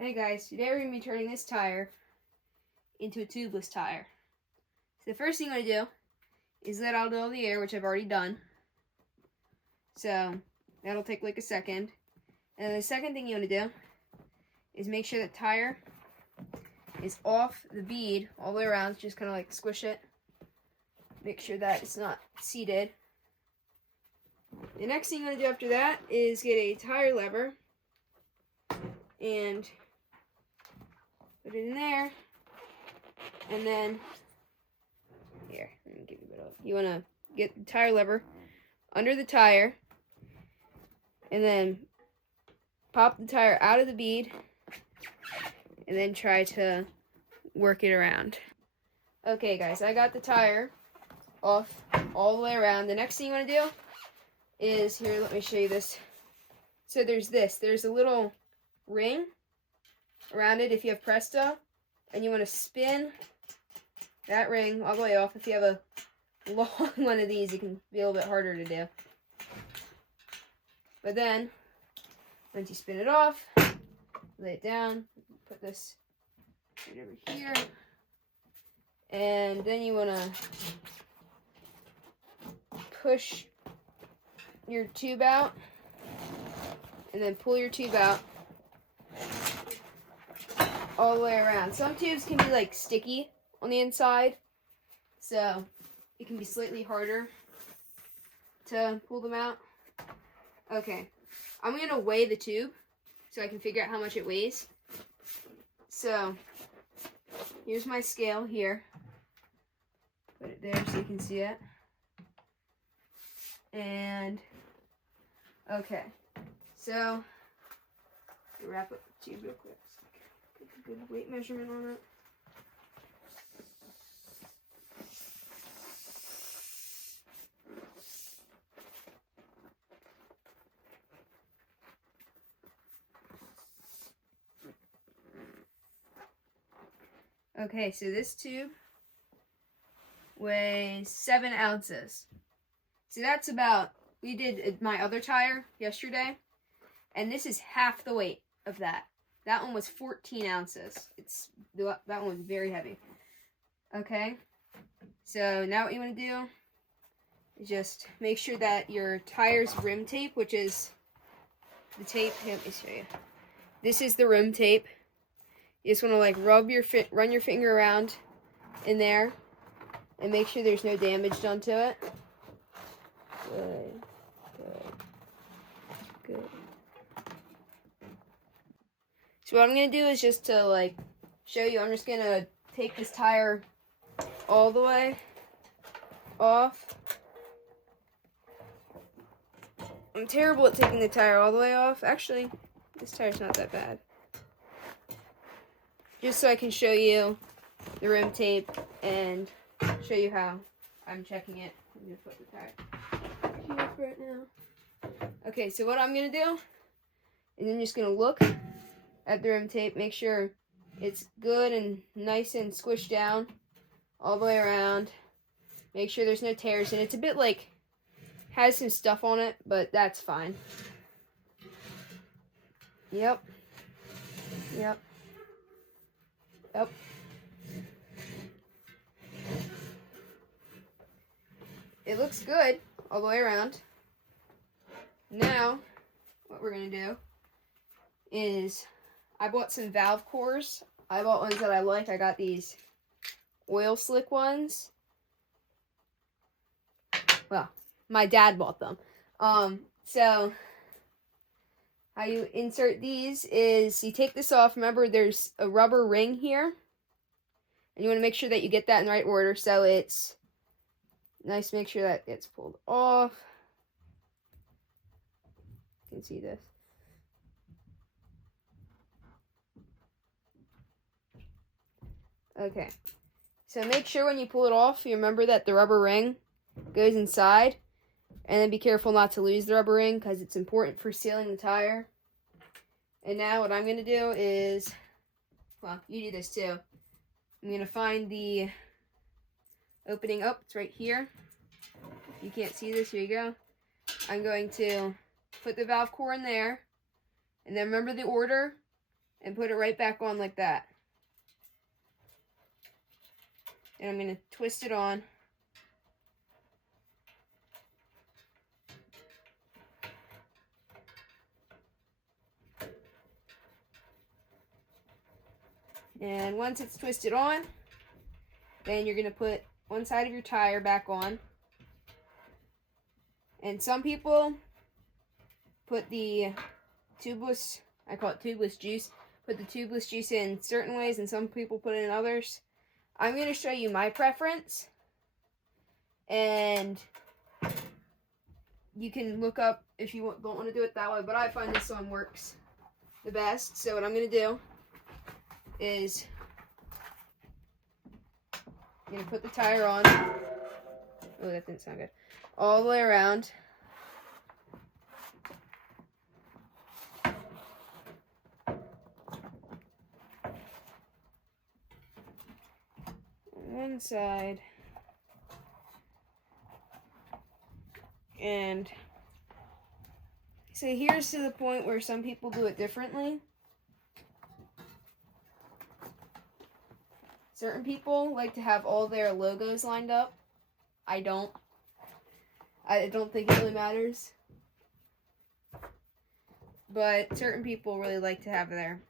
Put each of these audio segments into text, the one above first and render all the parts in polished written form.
Hey guys, today we're going to be turning this tire into a tubeless tire. So the first thing I'm going to do is let out all the air, which I've already done. So that'll take like a second. And the second thing you want to do is make sure the tire is off the bead all the way around. Just kind of like squish it. Make sure that it's not seated. The next thing you want to do after that is get a tire lever and put it in there, and then here, let me give you a bit of. You want to get the tire lever under the tire, and then pop the tire out of the bead, and then try to work it around. Okay, guys, I got the tire off all the way around. The next thing you want to do is here. Let me show you this. So there's a little ring around it if you have Presto, and you want to spin that ring all the way off. If you have a long one of these, it can be a little bit harder to do. But then, once you spin it off, lay it down, put this right over here, and then you want to push your tube out, and then pull your tube out all the way around. Some tubes can be like sticky on the inside, so it can be slightly harder to pull them out. Okay, I'm going to weigh the tube so I can figure out how much it weighs. So here's my scale here. Put it there so you can see it. And okay, so wrap up the tube real quick. Get a good weight measurement on it. Okay, so this tube weighs 7 ounces. So that's about, we did my other tire yesterday, and this is half the weight of that. That one was 14 ounces. That one was very heavy. Okay, so now what you want to do is just make sure that your tire's rim tape, which is the tape, here, let me show you. This is the rim tape. You just want to like run your finger around in there and make sure there's no damage done to it. Good. So what I'm going to do is just to like show you, I'm just going to take this tire all the way off. I'm terrible at taking the tire all the way off. Actually, this tire's not that bad. Just so I can show you the rim tape and show you how I'm checking it. I'm going to put the tire here right now. Okay, so what I'm going to do is I'm just going to look at the rim tape, make sure it's good and nice and squished down all the way around. Make sure there's no tears, and it's a bit like, has some stuff on it, but that's fine. Yep. It looks good all the way around. Now, what we're going to do is, I bought some valve cores. I bought ones that I like. I got these oil slick ones. Well, my dad bought them. So how you insert these is you take this off. Remember, there's a rubber ring here, and you want to make sure that you get that in the right order so it's nice. Make sure that it's pulled off. You can see this. Okay, so make sure when you pull it off, you remember that the rubber ring goes inside, and then be careful not to lose the rubber ring because it's important for sealing the tire. And now what I'm going to do is, well, you do this too. I'm going to find the opening up. It's right here. You can't see this. Here you go. I'm going to put the valve core in there, and then remember the order. and put it right back on like that. And I'm going to twist it on. And once it's twisted on, then you're going to put one side of your tire back on. And some people put the tubeless, I call it tubeless juice, put the tubeless juice in certain ways and some people put it in others. I'm going to show you my preference. And you can look up if you don't want to do it that way, but I find this one works the best. So what I'm going to do is I'm going to put the tire on. Oh, that didn't sound good. All the way around. On one side. And so here's to the point where some people do it differently. Certain people like to have all their logos lined up. I don't. I don't think it really matters. But certain people really like to have their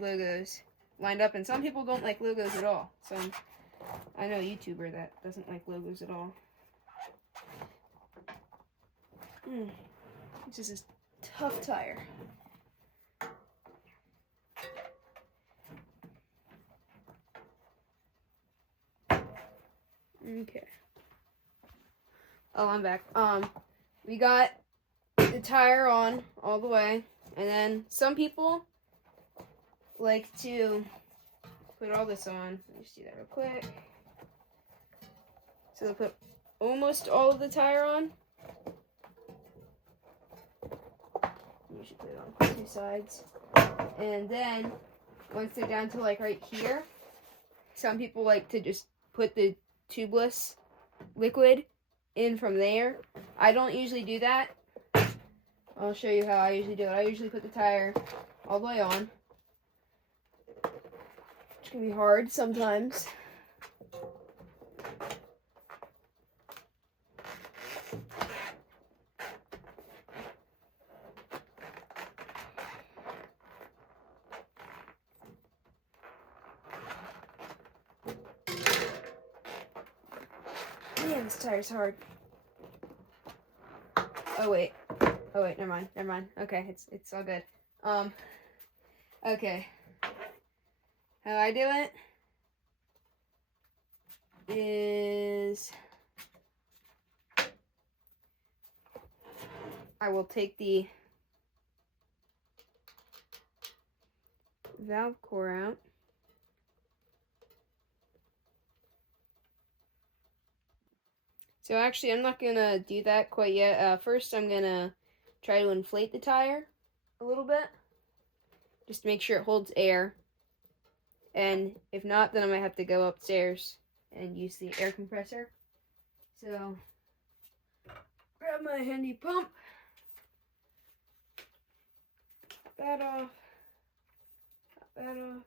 logos lined up. And some people don't like logos at all. I know a YouTuber that doesn't like logos at all. This is a tough tire. Okay. Oh, I'm back. We got the tire on all the way, and then some people like to put all this on. Let me just do that real quick. So they'll put almost all of the tire on. You should put it on 2 sides. And then, once they're down to like right here, some people like to just put the tubeless liquid in from there. I don't usually do that. I'll show you how I usually do it. I usually put the tire all the way on. Which can be hard sometimes. Man, this tire's hard. Oh wait, never mind. Okay, it's all good. Okay. How I do it is I will take the valve core out. So actually, I'm not gonna do that quite yet. First, I'm gonna try to inflate the tire a little bit, just to make sure it holds air. And if not, then I might have to go upstairs and use the air compressor. So, grab my handy pump. Top that off. Top that off.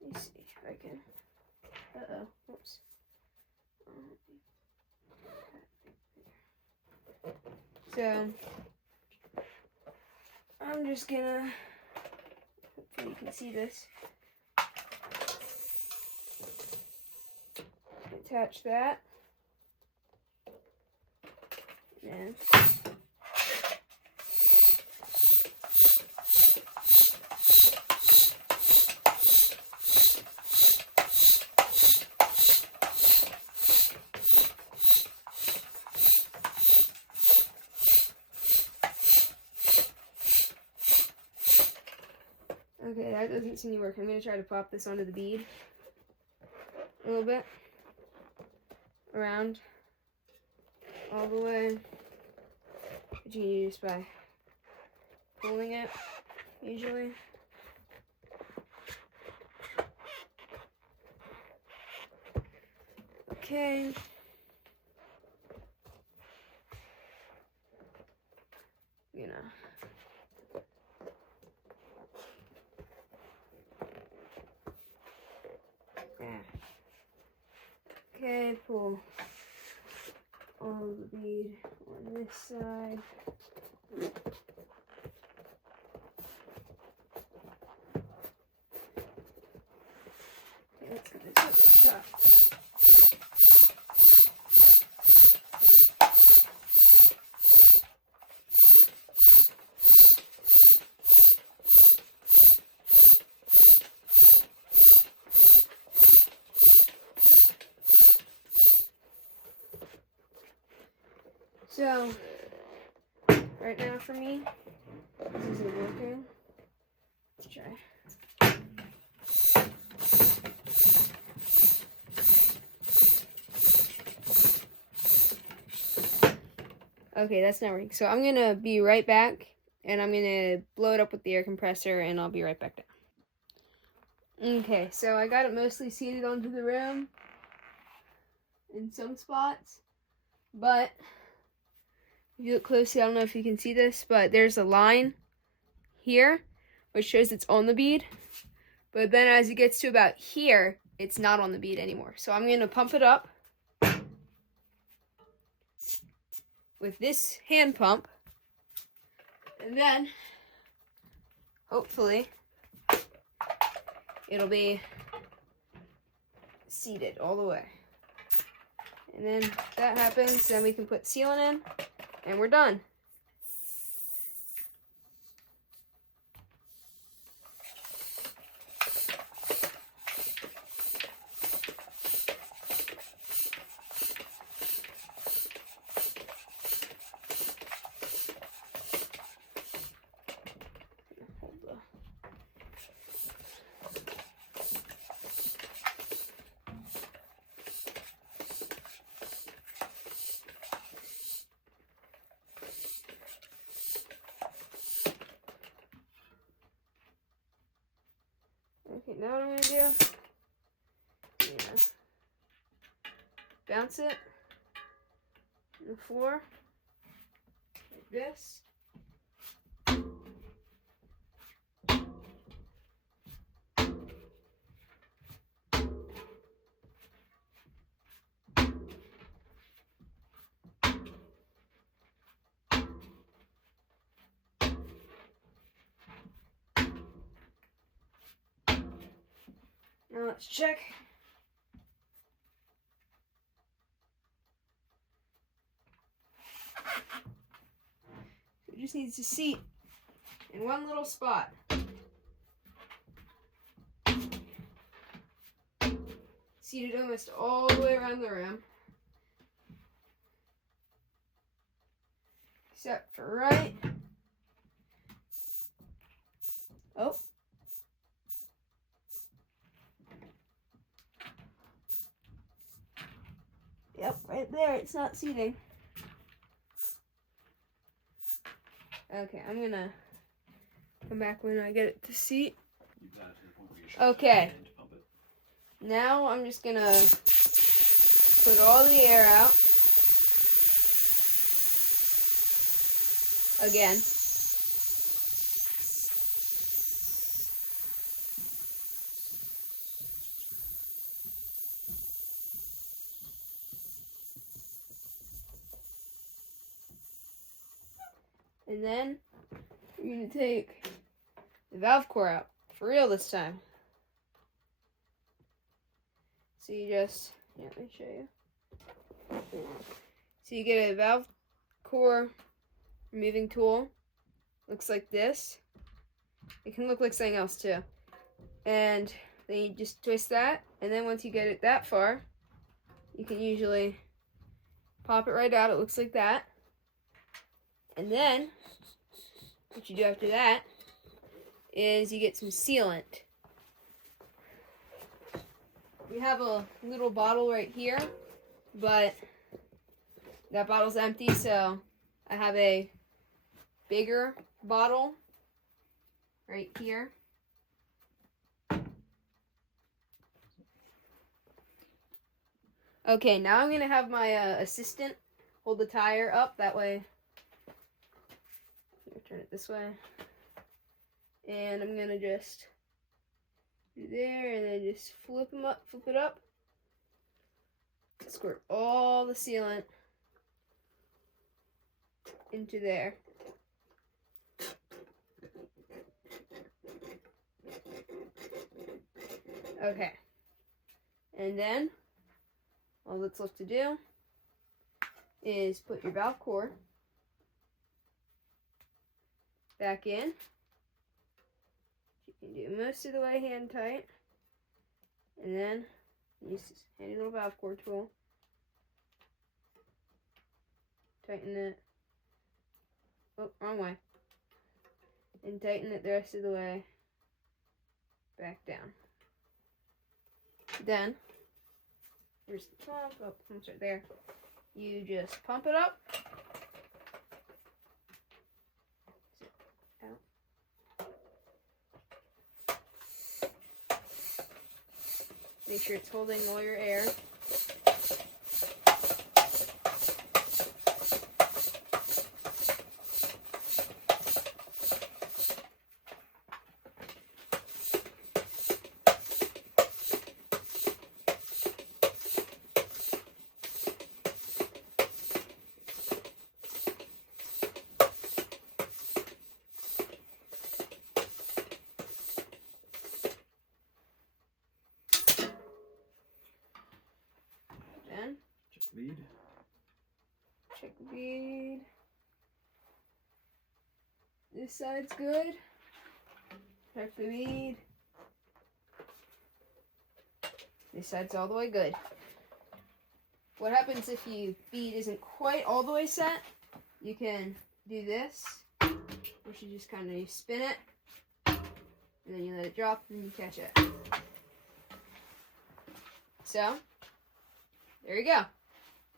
Let me see if I can. Whoops. So, I'm just gonna, hopefully you can see this, attach that, and okay, that doesn't seem to work. I'm going to try to pop this onto the bead a little bit, around, all the way. But you can do this by pulling it, usually. Okay. you know. Okay, pull all the bead on this side. Okay, let's give this a shot. So, right now for me, this isn't working. Let's try. Okay, that's not working. So I'm going to be right back, and I'm going to blow it up with the air compressor, and I'll be right back down. Okay, so I got it mostly seated onto the rim in some spots, but if you look closely, I don't know if you can see this, but there's a line here which shows it's on the bead, but then as it gets to about here, it's not on the bead anymore. So I'm going to pump it up with this hand pump, and then hopefully it'll be seated all the way. And then if that happens, then we can put sealant in, and we're done. Okay, now what I'm going to do, bounce it on the floor like this. Now let's check. It just needs to seat in one little spot. Seated almost all the way around the rim. Except for right. Oh. Yep, right there, it's not seating. Okay, I'm gonna come back when I get it to seat. Okay. Now I'm just gonna put all the air out. Again. And then you're going to take the valve core out. For real this time. So you just, let me show you. So you get a valve core removing tool. Looks like this. It can look like something else too. And then you just twist that. And then once you get it that far, you can usually pop it right out. It looks like that. And then, what you do after that is you get some sealant. We have a little bottle right here, but that bottle's empty, so I have a bigger bottle right here. Okay, now I'm going to have my assistant hold the tire up, that way. turn it this way. And I'm gonna just do there and then just flip it up. Squirt all the sealant into there. Okay. And then all that's left to do is put your valve core back in. You can do most of the way hand tight. And then use this handy little valve core tool. Tighten it. Oh, wrong way. And tighten it the rest of the way back down. Then, here's the pump. Oh, pump's right there. You just pump it up. Make sure it's holding all your air. Lead. Check the bead. This side's good. Check the bead. This side's all the way good. What happens if your bead isn't quite all the way set? You can do this, which you just kind of spin it, and then you let it drop, and you catch it. So, there you go.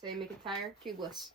So you make a tire tubeless.